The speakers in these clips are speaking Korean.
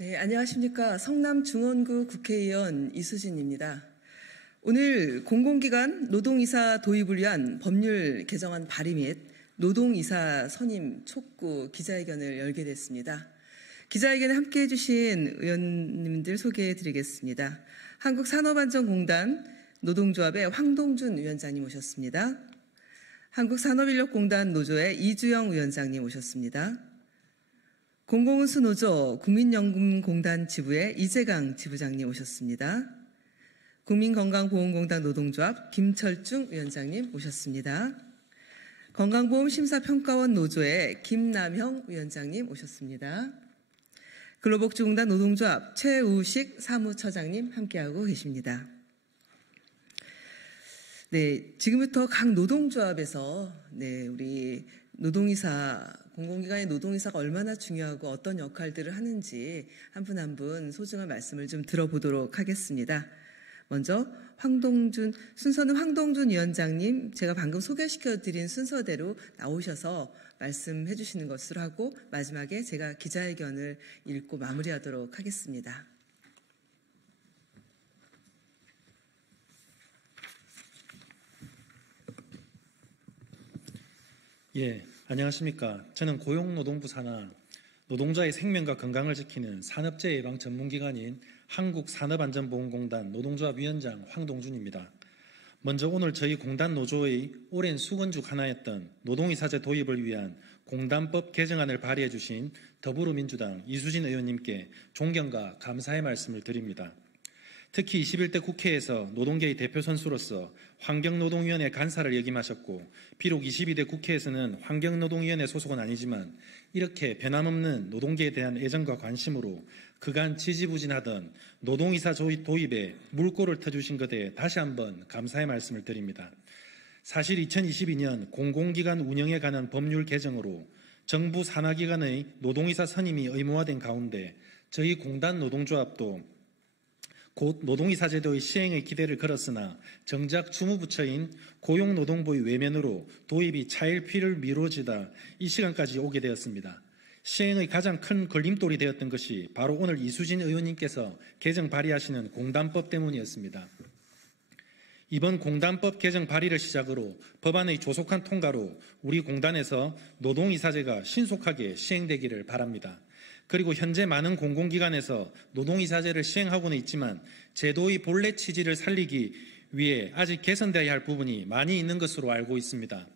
네, 안녕하십니까. 성남 중원구 국회의원 이수진입니다. 오늘 공공기관 노동이사 도입을 위한 법률 개정안 발의 및 노동이사 선임 촉구 기자회견을 열게 됐습니다. 기자회견에 함께해 주신 의원님들 소개해 드리겠습니다. 한국산업안전공단 노동조합의 황동준 위원장님 오셨습니다. 한국산업인력공단 노조의 이주영 위원장님 오셨습니다. 공공운수노조 국민연금공단 지부의 이재강 지부장님 오셨습니다. 국민건강보험공단 노동조합 김철중 위원장님 오셨습니다. 건강보험심사평가원 노조의 김남형 위원장님 오셨습니다. 근로복지공단 노동조합 최우식 사무처장님 함께하고 계십니다. 네, 지금부터 각 노동조합에서 우리 노동이사, 공공기관의 노동이사가 얼마나 중요하고 어떤 역할들을 하는지 한 분 한 분 소중한 말씀을 좀 들어보도록 하겠습니다. 먼저 순서는 황동준 위원장님, 제가 방금 소개시켜드린 순서대로 나오셔서 말씀해 주시는 것으로 하고 마지막에 제가 기자회견을 읽고 마무리하도록 하겠습니다. 예, 안녕하십니까. 저는 고용노동부 산하 노동자의 생명과 건강을 지키는 산업재해 예방 전문기관인 한국산업안전보험공단 노동조합 위원장 황동준입니다. 먼저 오늘 저희 공단 노조의 오랜 수건 중 하나였던 노동이사제 도입을 위한 공단법 개정안을 발의해 주신 더불어민주당 이수진 의원님께 존경과 감사의 말씀을 드립니다. 특히 21대 국회에서 노동계의 대표 선수로서 환경노동위원회 간사를 역임하셨고, 비록 22대 국회에서는 환경노동위원회 소속은 아니지만 이렇게 변함없는 노동계에 대한 애정과 관심으로 그간 지지부진하던 노동이사 도입에 물꼬를 터주신 것에 다시 한번 감사의 말씀을 드립니다. 사실 2022년 공공기관 운영에 관한 법률 개정으로 정부 산하기관의 노동이사 선임이 의무화된 가운데 저희 공단 노동조합도 곧 노동이사 제도의 시행의 기대를 걸었으나 정작 주무부처인 고용노동부의 외면으로 도입이 차일피일 미뤄지다 이 시간까지 오게 되었습니다. 시행의 가장 큰 걸림돌이 되었던 것이 바로 오늘 이수진 의원님께서 개정 발의하시는 공단법 때문이었습니다. 이번 공단법 개정 발의를 시작으로 법안의 조속한 통과로 우리 공단에서 노동이사제가 신속하게 시행되기를 바랍니다. 그리고 현재 많은 공공기관에서 노동이사제를 시행하고는 있지만 제도의 본래 취지를 살리기 위해 아직 개선되어야 할 부분이 많이 있는 것으로 알고 있습니다.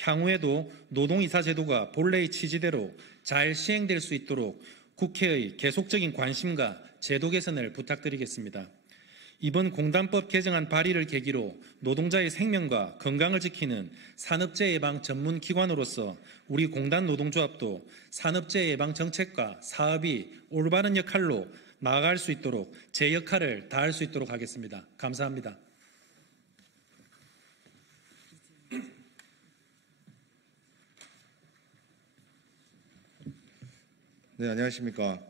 향후에도 노동이사제도가 본래의 취지대로 잘 시행될 수 있도록 국회의 계속적인 관심과 제도 개선을 부탁드리겠습니다. 이번 공단법 개정안 발의를 계기로 노동자의 생명과 건강을 지키는 산업재해 예방 전문 기관으로서 우리 공단 노동조합도 산업재해 예방 정책과 사업이 올바른 역할로 나아갈 수 있도록 제 역할을 다할 수 있도록 하겠습니다. 감사합니다. 네, 안녕하십니까.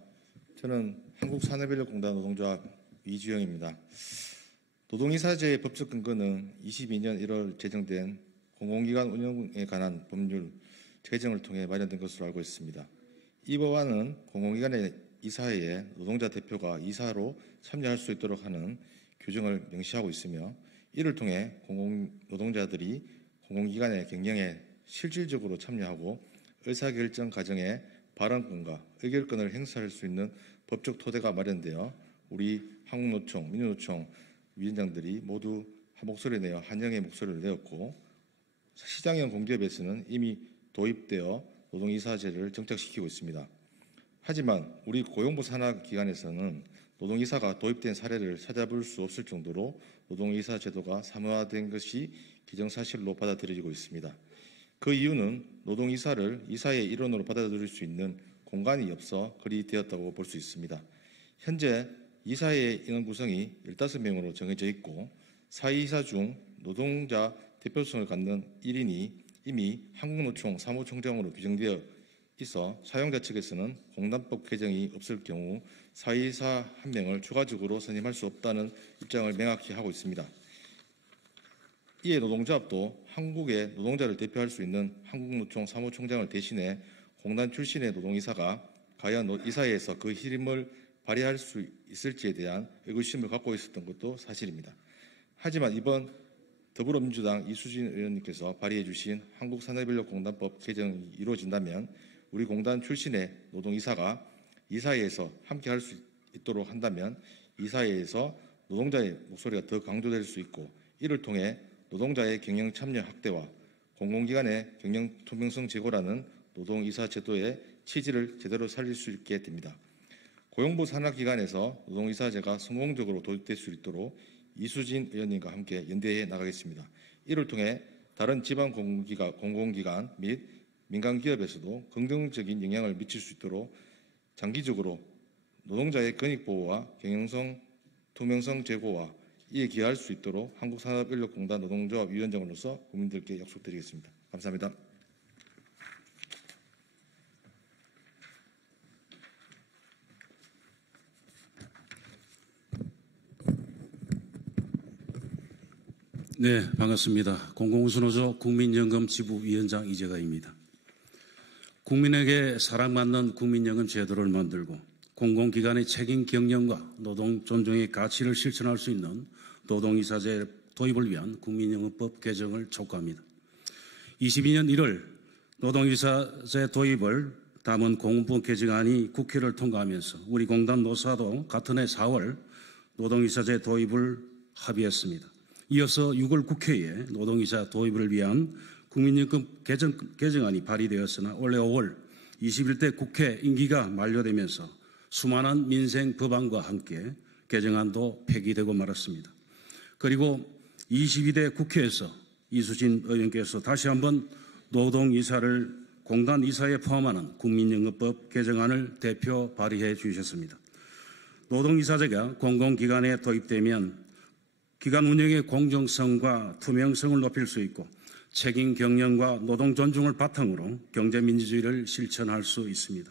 저는 한국산업인력공단 노동조합 이주영입니다. 노동이사제의 법적 근거는 22년 1월 제정된 공공기관 운영에 관한 법률 개정을 통해 마련된 것으로 알고 있습니다. 이 법안은 공공기관의 이사회에 노동자 대표가 이사로 참여할 수 있도록 하는 규정을 명시하고 있으며, 이를 통해 노동자들이 공공기관의 경영에 실질적으로 참여하고 의사결정 과정에 발언권과 의결권을 행사할 수 있는 법적 토대가 마련되어 우리 한국노총, 민주노총 위원장들이 모두 한 목소리를 내어 환영의 목소리를 내었고, 시장형 공기업에서는 이미 도입되어 노동이사제를 정착시키고 있습니다. 하지만 우리 고용부 산하기관에서는 노동이사가 도입된 사례를 찾아볼 수 없을 정도로 노동이사 제도가 사무화된 것이 기정사실로 받아들여지고 있습니다. 그 이유는 노동이사를 이사의 일원으로 받아들일 수 있는 공간이 없어 그리 되었다고 볼 수 있습니다. 현재 이사의 인원 구성이 15명으로 정해져 있고, 사이이사 중 노동자 대표성을 갖는 1인이 이미 한국노총 사무총장으로 규정되어 있어 사용자 측에서는 공단법 개정이 없을 경우 사이이사 1명을 추가적으로 선임할 수 없다는 입장을 명확히 하고 있습니다. 이에 노동조합도 한국의 노동자를 대표할 수 있는 한국노총 사무총장을 대신해 공단 출신의 노동이사가 과연 이사회에서 그 힘을 발휘할 수 있을지에 대한 의구심을 갖고 있었던 것도 사실입니다. 하지만 이번 더불어민주당 이수진 의원님께서 발의해 주신 한국산업인력공단법 개정이 이루어진다면 우리 공단 출신의 노동이사가 이사회에서 함께 할 수 있도록 한다면 이사회에서 노동자의 목소리가 더 강조될 수 있고 이를 통해 노동자의 경영 참여 확대와 공공기관의 경영 투명성 제고라는 노동이사 제도의 취지를 제대로 살릴 수 있게 됩니다. 고용부 산하기관에서 노동이사제가 성공적으로 도입될 수 있도록 이수진 의원님과 함께 연대해 나가겠습니다. 이를 통해 다른 지방 공공기관 및 민간기업에서도 긍정적인 영향을 미칠 수 있도록 장기적으로 노동자의 권익보호와 경영성 투명성 제고와 이에 기여할 수 있도록 한국산업인력공단 노동조합 위원장으로서 국민들께 약속드리겠습니다. 감사합니다. 네, 반갑습니다. 공공운수노조 국민연금 지부위원장 이재가입니다. 국민에게 사랑받는 국민연금 제도를 만들고 공공기관의 책임 경영과 노동 존중의 가치를 실천할 수 있는 노동이사제 도입을 위한 국민연금법 개정을 촉구합니다. 22년 1월 노동이사제 도입을 담은 공문법 개정안이 국회를 통과하면서 우리 공단 노사도 같은 해 4월 노동이사제 도입을 합의했습니다. 이어서 6월 국회에 노동이사 도입을 위한 국민연금 개정안이 발의되었으나 올해 5월 21대 국회 임기가 만료되면서 수많은 민생 법안과 함께 개정안도 폐기되고 말았습니다. 그리고 22대 국회에서 이수진 의원께서 다시 한번 노동이사를 공단 이사에 포함하는 국민연금법 개정안을 대표 발의해 주셨습니다. 노동이사제가 공공기관에 도입되면 기관 운영의 공정성과 투명성을 높일 수 있고 책임 경영과 노동 존중을 바탕으로 경제민주주의를 실천할 수 있습니다.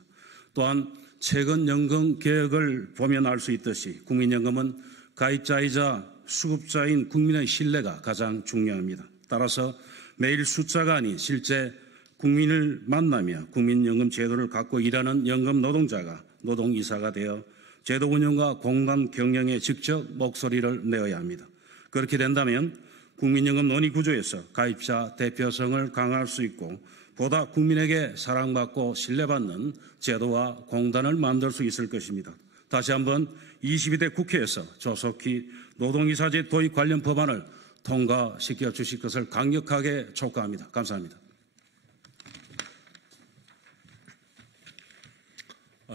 또한 최근 연금 개혁을 보면 알 수 있듯이 국민연금은 가입자이자 수급자인 국민의 신뢰가 가장 중요합니다. 따라서 매일 숫자가 아닌 실제 국민을 만나며 국민연금 제도를 갖고 일하는 연금 노동자가 노동이사가 되어 제도 운영과 공단 경영에 직접 목소리를 내어야 합니다. 그렇게 된다면 국민연금 논의 구조에서 가입자 대표성을 강화할 수 있고 보다 국민에게 사랑받고 신뢰받는 제도와 공단을 만들 수 있을 것입니다. 다시 한번 22대 국회에서 조속히 노동이사제 도입 관련 법안을 통과시켜 주실 것을 강력하게 촉구합니다. 감사합니다.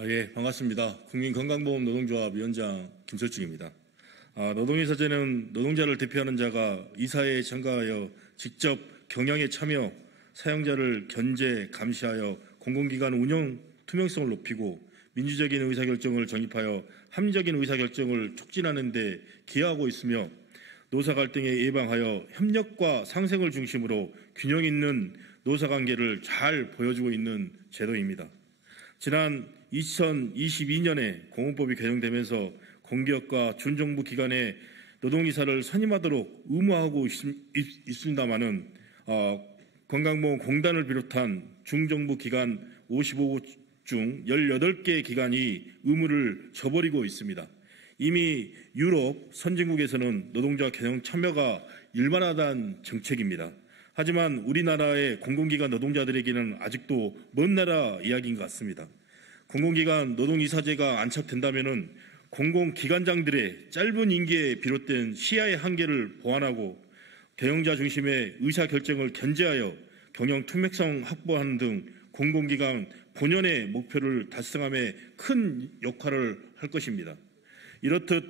예, 반갑습니다. 국민건강보험 노동조합 위원장 김설중입니다. 노동이사제는 노동자를 대표하는 자가 이사회에 참가하여 직접 경영에 참여, 사용자를 견제, 감시하여 공공기관 운영 투명성을 높이고 민주적인 의사결정을 정립하여 합리적인 의사결정을 촉진하는 데 기여하고 있으며 노사 갈등에 예방하여 협력과 상생을 중심으로 균형 있는 노사관계를 잘 보여주고 있는 제도입니다. 지난 2022년에 공무법이 개정되면서 공기업과 준정부 기관에 노동이사를 선임하도록 의무화하고 있습니다마는 건강보험공단을 비롯한 중정부 기관 55곳 중 18개 기관이 의무를 저버리고 있습니다. 이미 유럽 선진국에서는 노동자 경영 참여가 일반화된 정책입니다. 하지만 우리나라의 공공기관 노동자들에게는 아직도 먼 나라 이야기인 것 같습니다. 공공기관 노동이사제가 안착된다면 공공기관장들의 짧은 임기에 비롯된 시야의 한계를 보완하고 경영자 중심의 의사결정을 견제하여 경영 투명성 확보하는 등 공공기관 본연의 목표를 달성함에 큰 역할을 할 것입니다. 이렇듯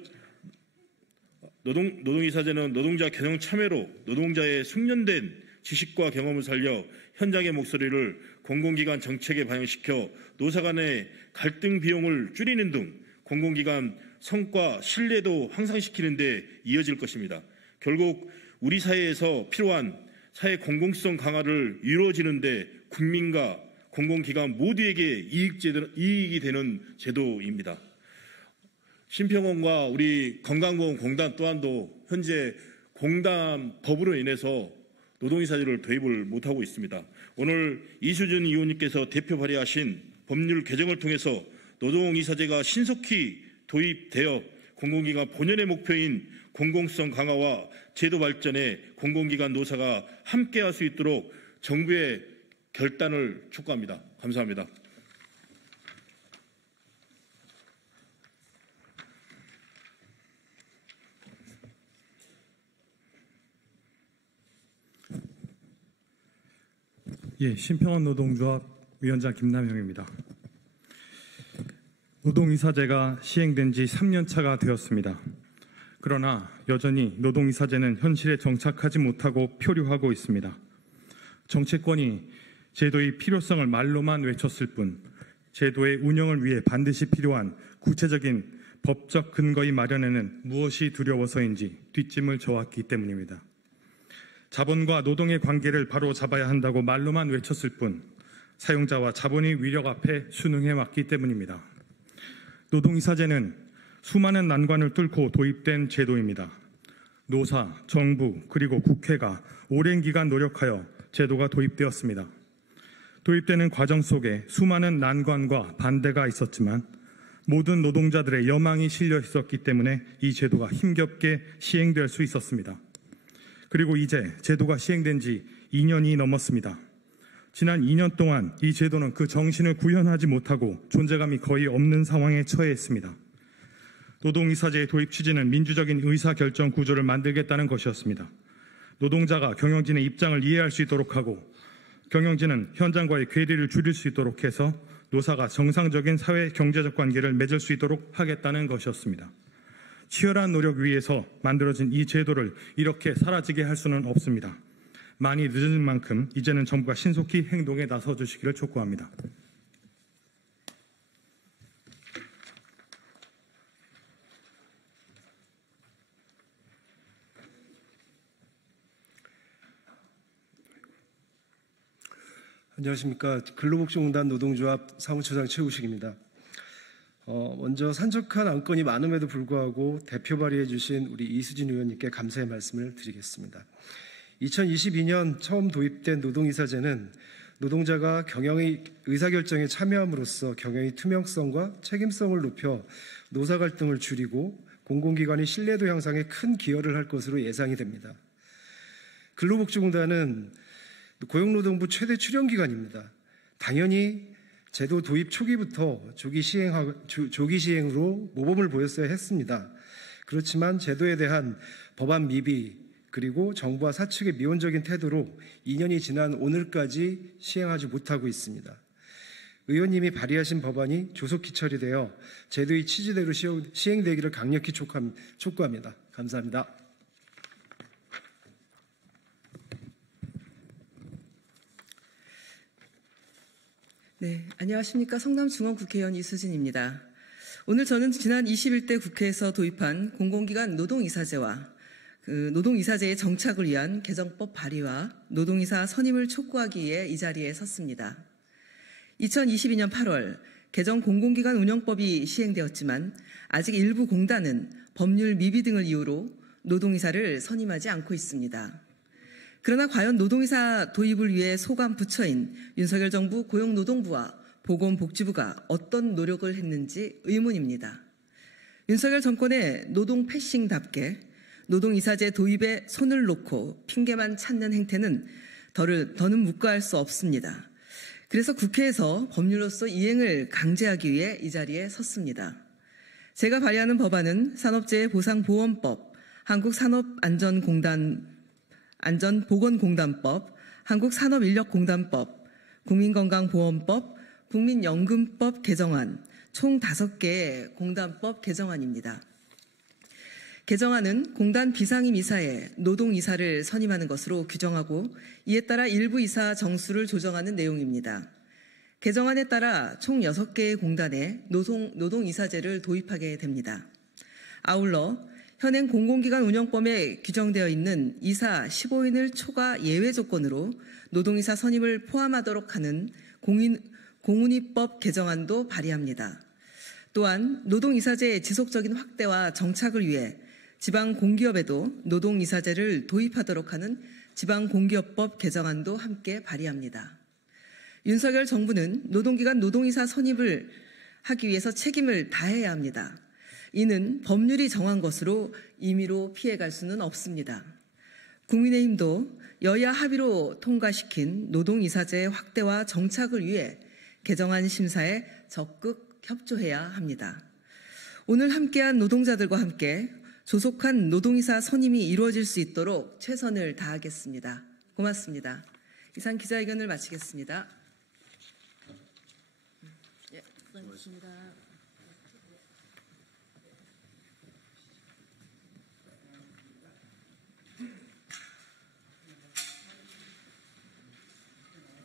노동이사제는 노동자 경영 참여로 노동자의 숙련된 지식과 경험을 살려 현장의 목소리를 공공기관 정책에 반영시켜 노사 간의 갈등 비용을 줄이는 등 공공기관 성과 신뢰도 향상시키는 데 이어질 것입니다. 결국 우리 사회에서 필요한 사회 공공성 강화를 이루어지는 데 국민과 공공기관 모두에게 이익이 되는 제도입니다. 심평원과 우리 건강보험공단 또한도 현재 공단법으로 인해서 노동이사제를 도입을 못하고 있습니다. 오늘 이수진 의원님께서 대표 발의하신 법률 개정을 통해서 노동이사제가 신속히 도입되어 공공기관 본연의 목표인 공공성 강화와 제도 발전에 공공기관 노사가 함께할 수 있도록 정부의 결단을 촉구합니다. 감사합니다. 예, 신평원 노동조합 위원장 김남형입니다. 노동이사제가 시행된 지 3년 차가 되었습니다. 그러나 여전히 노동이사제는 현실에 정착하지 못하고 표류하고 있습니다. 정치권이 제도의 필요성을 말로만 외쳤을 뿐 제도의 운영을 위해 반드시 필요한 구체적인 법적 근거의 마련에는 무엇이 두려워서인지 뒷짐을 져왔기 때문입니다. 자본과 노동의 관계를 바로 잡아야 한다고 말로만 외쳤을 뿐 사용자와 자본의 위력 앞에 순응해왔기 때문입니다. 노동이사제는 수많은 난관을 뚫고 도입된 제도입니다. 노사, 정부, 그리고 국회가 오랜 기간 노력하여 제도가 도입되었습니다. 도입되는 과정 속에 수많은 난관과 반대가 있었지만 모든 노동자들의 여망이 실려 있었기 때문에 이 제도가 힘겹게 시행될 수 있었습니다. 그리고 이제 제도가 시행된 지 2년이 넘었습니다. 지난 2년 동안 이 제도는 그 정신을 구현하지 못하고 존재감이 거의 없는 상황에 처해 있습니다. 노동이사제의 도입 취지는 민주적인 의사결정 구조를 만들겠다는 것이었습니다. 노동자가 경영진의 입장을 이해할 수 있도록 하고 경영진은 현장과의 괴리를 줄일 수 있도록 해서 노사가 정상적인 사회 경제적 관계를 맺을 수 있도록 하겠다는 것이었습니다. 치열한 노력 위에서 만들어진 이 제도를 이렇게 사라지게 할 수는 없습니다. 많이 늦은 만큼 이제는 정부가 신속히 행동에 나서 주시기를 촉구합니다. 안녕하십니까. 근로복지공단 노동조합 사무처장 최우식입니다. 먼저 산적한 안건이 많음에도 불구하고 대표 발의해 주신 우리 이수진 의원님께 감사의 말씀을 드리겠습니다. 2022년 처음 도입된 노동이사제는 노동자가 경영의 의사결정에 참여함으로써 경영의 투명성과 책임성을 높여 노사 갈등을 줄이고 공공기관의 신뢰도 향상에 큰 기여를 할 것으로 예상이 됩니다. 근로복지공단은 고용노동부 최대 출연기관입니다. 당연히 제도 도입 초기부터 조기 시행으로 모범을 보였어야 했습니다. 그렇지만 제도에 대한 법안 미비 그리고 정부와 사측의 미온적인 태도로 2년이 지난 오늘까지 시행하지 못하고 있습니다. 의원님이 발의하신 법안이 조속히 처리되어 제도의 취지대로 시행되기를 강력히 촉구합니다. 감사합니다. 네, 안녕하십니까. 성남중앙국회의원 이수진입니다. 오늘 저는 지난 21대 국회에서 도입한 공공기관 노동이사제와 노동이사제의 정착을 위한 개정법 발의와 노동이사 선임을 촉구하기 위해 이 자리에 섰습니다. 2022년 8월 개정 공공기관 운영법이 시행되었지만 아직 일부 공단은 법률 미비 등을 이유로 노동이사를 선임하지 않고 있습니다. 그러나 과연 노동이사 도입을 위해 소관 부처인 윤석열 정부 고용노동부와 보건복지부가 어떤 노력을 했는지 의문입니다. 윤석열 정권의 노동 패싱답게 노동이사제 도입에 손을 놓고 핑계만 찾는 행태는 더는 묵과할 수 없습니다. 그래서 국회에서 법률로서 이행을 강제하기 위해 이 자리에 섰습니다. 제가 발의하는 법안은 산업재해보상보험법, 한국산업안전보건공단법, 한국산업인력공단법, 국민건강보험법, 국민연금법 개정안, 총 5개의 공단법 개정안입니다. 개정안은 공단 비상임 이사에 노동이사를 선임하는 것으로 규정하고 이에 따라 일부 이사 정수를 조정하는 내용입니다. 개정안에 따라 총 6개의 공단에 노동이사제를 도입하게 됩니다. 아울러 현행 공공기관 운영법에 규정되어 있는 이사 15인을 초과 예외 조건으로 노동이사 선임을 포함하도록 하는 공운위법 개정안도 발의합니다. 또한 노동이사제의 지속적인 확대와 정착을 위해 지방공기업에도 노동이사제를 도입하도록 하는 지방공기업법 개정안도 함께 발의합니다. 윤석열 정부는 노동기관 노동이사 선임을 하기 위해서 책임을 다해야 합니다. 이는 법률이 정한 것으로 임의로 피해갈 수는 없습니다. 국민의힘도 여야 합의로 통과시킨 노동이사제 확대와 정착을 위해 개정안 심사에 적극 협조해야 합니다. 오늘 함께한 노동자들과 함께 조속한 노동이사 선임이 이루어질 수 있도록 최선을 다하겠습니다. 고맙습니다. 이상 기자회견을 마치겠습니다. 고맙습니다.